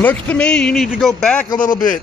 Looks to me you need to go back a little bit.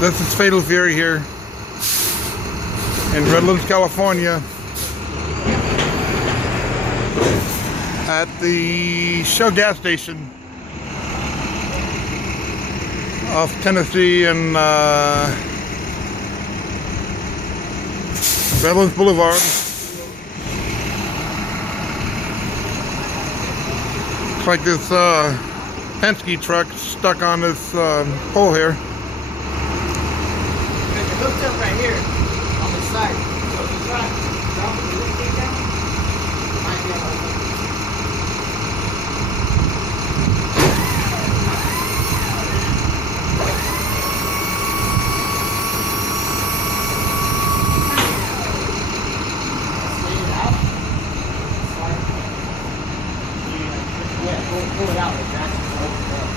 This is Fatal Fury here in Redlands, California, at the Shell gas station off Tennessee and Redlands Boulevard. Looks like this Penske truck stuck on this pole here. Hooked up right here on the side. So if you try to drop the lift gate down, it might be able to slide it out. Slide it. Yeah, pull it out like that. Just open it up.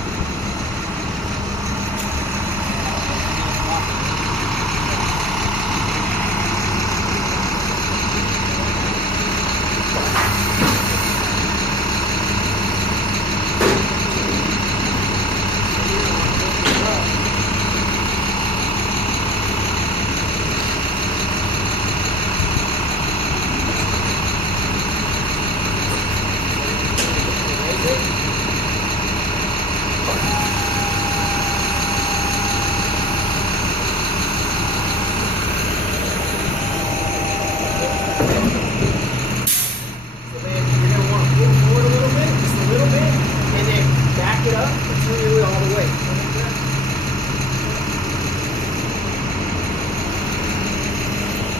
It up and turn your wheel all the way.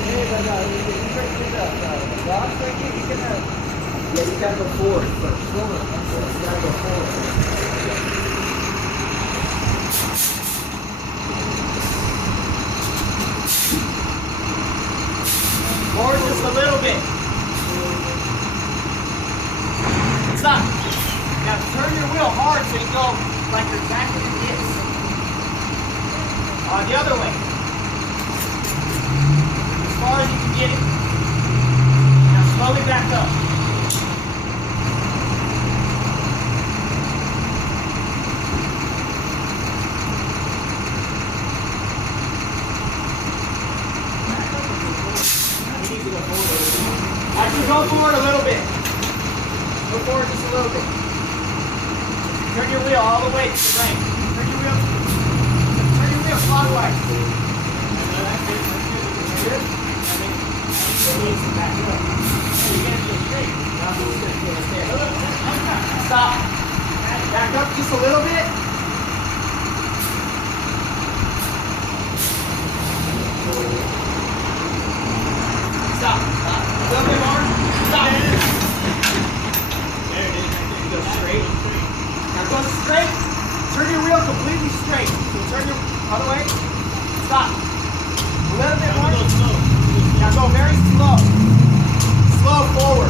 Hey, but you break the rocks right here, you can yeah, you gotta go forward first. Forward. You gotta go forward. Forward just a little bit. Stop. Now turn your wheel hard so you go like you're exactly in this. The other way. As far as you can get it. Now slowly back up. Actually go forward a little bit. Go forward just a little bit. Turn your wheel all the way to the lane. Turn your wheel clockwise. Good? Back up. You can't go straight. Stop. Back up just a little bit. Stop. A little bit more. Stop. There it is. You go straight. Now go straight, turn your wheel completely straight. So turn your other way, stop. A little bit more. Now go very slow. Slow forward.